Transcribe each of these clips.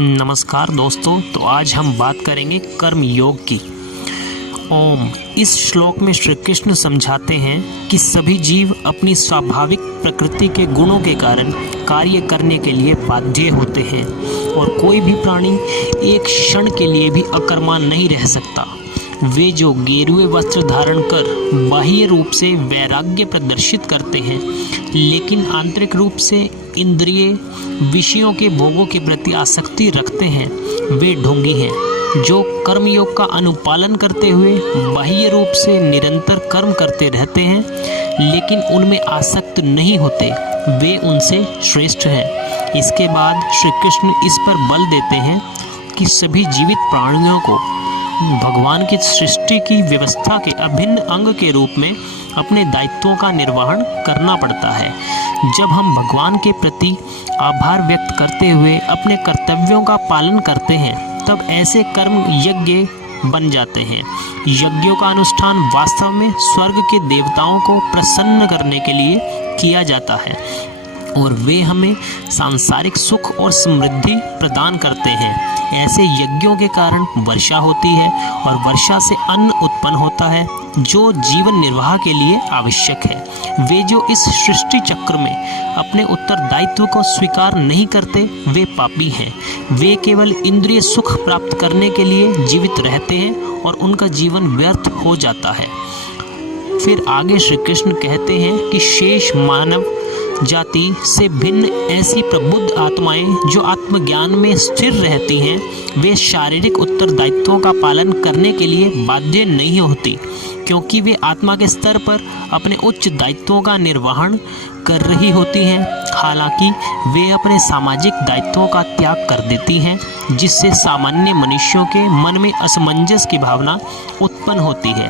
नमस्कार दोस्तों, तो आज हम बात करेंगे कर्म योग की। ओम। इस श्लोक में श्री कृष्ण समझाते हैं कि सभी जीव अपनी स्वाभाविक प्रकृति के गुणों के कारण कार्य करने के लिए बाध्य होते हैं और कोई भी प्राणी एक क्षण के लिए भी अकर्मा नहीं रह सकता। वे जो गेरुए वस्त्र धारण कर बाह्य रूप से वैराग्य प्रदर्शित करते हैं, लेकिन आंतरिक रूप से इंद्रिय विषयों के भोगों के प्रति आसक्ति रखते हैं, वे ढोंगी हैं। जो कर्मयोग का अनुपालन करते हुए बाह्य रूप से निरंतर कर्म करते रहते हैं, लेकिन उनमें आसक्त नहीं होते, वे उनसे श्रेष्ठ हैं। इसके बाद श्री कृष्ण इस पर बल देते हैं कि सभी जीवित प्राणियों को भगवान की सृष्टि की व्यवस्था के अभिन्न अंग के रूप में अपने दायित्वों का निर्वहन करना पड़ता है। जब हम भगवान के प्रति आभार व्यक्त करते हुए अपने कर्तव्यों का पालन करते हैं, तब ऐसे कर्म यज्ञ बन जाते हैं। यज्ञों का अनुष्ठान वास्तव में स्वर्ग के देवताओं को प्रसन्न करने के लिए किया जाता है और वे हमें सांसारिक सुख और समृद्धि प्रदान करते हैं। ऐसे यज्ञों के कारण वर्षा होती है और वर्षा से अन्न उत्पन्न होता है, जो जीवन निर्वाह के लिए आवश्यक है। वे जो इस सृष्टि चक्र में अपने उत्तरदायित्व को स्वीकार नहीं करते, वे पापी हैं। वे केवल इंद्रिय सुख प्राप्त करने के लिए जीवित रहते हैं और उनका जीवन व्यर्थ हो जाता है। फिर आगे श्री कृष्ण कहते हैं कि शेष मानव जाति से भिन्न ऐसी प्रबुद्ध आत्माएं जो आत्मज्ञान में स्थिर रहती हैं, वे शारीरिक उत्तरदायित्वों का पालन करने के लिए बाध्य नहीं होती, क्योंकि वे आत्मा के स्तर पर अपने उच्च दायित्वों का निर्वहन कर रही होती हैं। हालांकि वे अपने सामाजिक दायित्वों का त्याग कर देती हैं, जिससे सामान्य मनुष्यों के मन में असमंजस की भावना उत्पन्न होती है,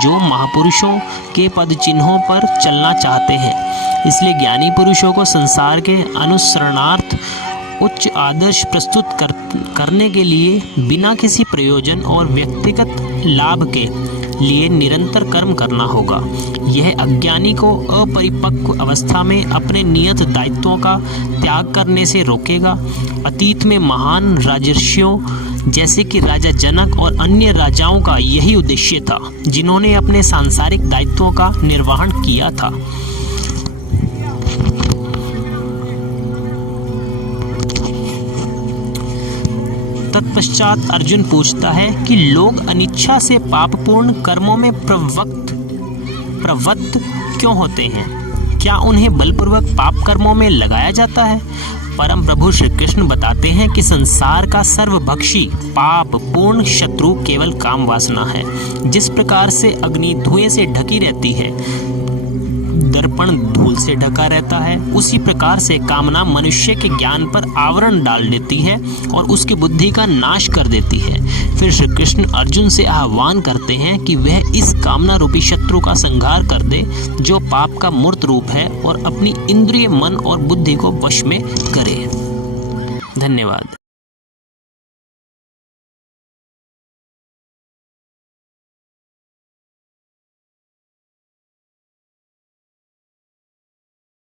जो महापुरुषों के पद चिन्हों पर चलना चाहते हैं। इसलिए ज्ञानी पुरुषों को संसार के अनुसरणार्थ उच्च आदर्श प्रस्तुत करने के लिए बिना किसी प्रयोजन और व्यक्तिगत लाभ के लिए निरंतर कर्म करना होगा। यह अज्ञानी को अपरिपक्व अवस्था में अपने नियत दायित्वों का त्याग करने से रोकेगा। अतीत में महान राजर्षियों जैसे कि राजा जनक और अन्य राजाओं का यही उद्देश्य था, जिन्होंने अपने सांसारिक दायित्वों का निर्वहन किया था। तत्पश्चात अर्जुन पूछता है कि लोग अनिच्छा से पापपूर्ण कर्मों में प्रवृत्त क्यों होते हैं? क्या उन्हें बलपूर्वक पाप कर्मों में लगाया जाता है? परम प्रभु श्री कृष्ण बताते हैं कि संसार का सर्वभक्षी पाप पूर्ण शत्रु केवल काम वासना है। जिस प्रकार से अग्नि धुएं से ढकी रहती है, दर्पण धूल से ढका रहता है, उसी प्रकार से कामना मनुष्य के ज्ञान पर आवरण डाल देती है और उसकी बुद्धि का नाश कर देती है। फिर श्री कृष्ण अर्जुन से आह्वान करते हैं कि वह इस कामना रूपी शत्रु का संहार कर दे, जो पाप का मूर्त रूप है, और अपनी इंद्रिय मन और बुद्धि को वश में करे। धन्यवाद।